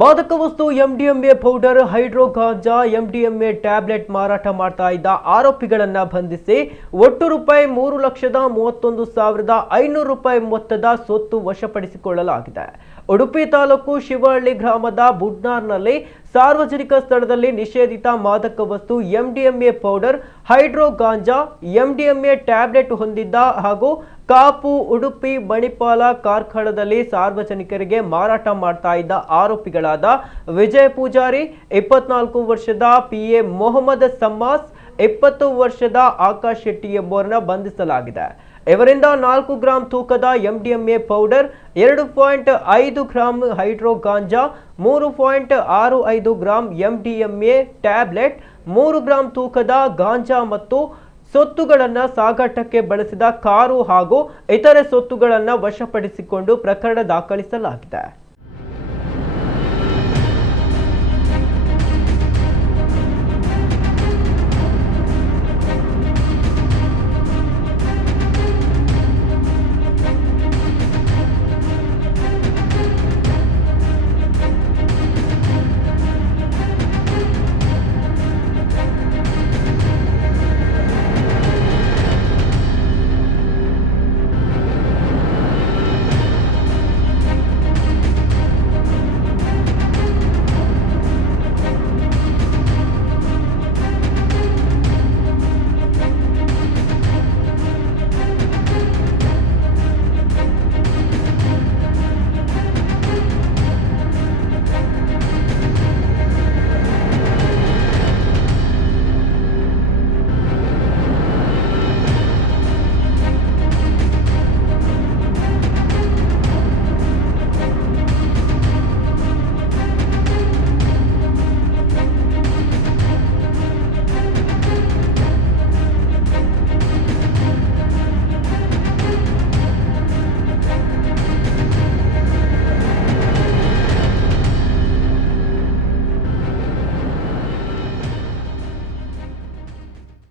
ಮಾದಕ ವಸ್ತು MDMA powder, hydro ಗಾಂಜಾ, MDMA tablet ಮಾರಾಟ ಮಾಡ್ತಾ ಇದ್ದ ಆರೋಪಿಗಳನ್ನ ಬಂಧಿಸಿ ಒಟ್ಟು ರೂಪಾಯಿ 3,31,500 ಮೊತ್ತದ ಸೊತ್ತು ವಶಪಡಿಸಿಕೊಳ್ಳಲಾಗಿದೆ. ಉಡುಪಿ ತಾಲೂಕು ಶಿವಹಳ್ಳಿ ಗ್ರಾಮದ ಬುಡ್ನಾರ್ನಲ್ಲಿ ಸಾರ್ವಜನಿಕ ಸ್ಥಳದಲ್ಲಿ ನಿಷೇಧಿತ ಮಾದಕ ವಸ್ತು ಎಂಡಿಎಂಎ ಪೌಡರ್, ಹೈಡ್ರೋ ಗಾಂಜಾ, ಎಂಡಿಎಂಎ ಟ್ಯಾಬ್ಲೆಟ್ ಹೊಂದಿದ್ದ ಹಾಗೂ ಕಾಪು ಉಡುಪಿ ಮಣಿಪಾಲ ಕಾರ್ಖಾನದಲ್ಲಿ ಸಾರ್ವಜನಿಕರಿಗೆ ಮಾರಾಟ ಮಾಡ್ತಾ ಇದ್ದ ಆರೋಪಿಗಳಾದ ವಿಜಯ್ ಪೂಜಾರಿ, 24 ವರ್ಷದ ಪಿಎ ಮೊಹಮ್ಮದ್ ಸಮ್ಮಾಸ್, 20 ವರ್ಷದ ಆಕಾಶ್ ಶೆಟ್ಟಿ ಎಂಬುವರನ್ನ ಬಂಧಿಸಲಾಗಿದೆ. ಇವರಿಂದ 4 ಗ್ರಾಂ ತೂಕದ ಎಂಡಿಎಂಎ ಪೌಡರ್, 2.5 ಗ್ರಾಂ ಹೈಡ್ರೋ ಗಾಂಜಾ, 3.65 ಗ್ರಾಂ ಎಂಡಿಎಂಎ ಟ್ಯಾಬ್ಲೆಟ್, 3 ಗ್ರಾಂ ತೂಕದ ಗಾಂಜಾ ಮತ್ತು ಸೊತ್ತುಗಳನ್ನು ಸಾಗಾಟಕ್ಕೆ ಬಳಸಿದ ಕಾರು ಹಾಗೂ ಇತರೆ ಸೊತ್ತುಗಳನ್ನು ವಶಪಡಿಸಿಕೊಂಡು ಪ್ರಕರಣ ದಾಖಲಿಸಲಾಗಿದೆ.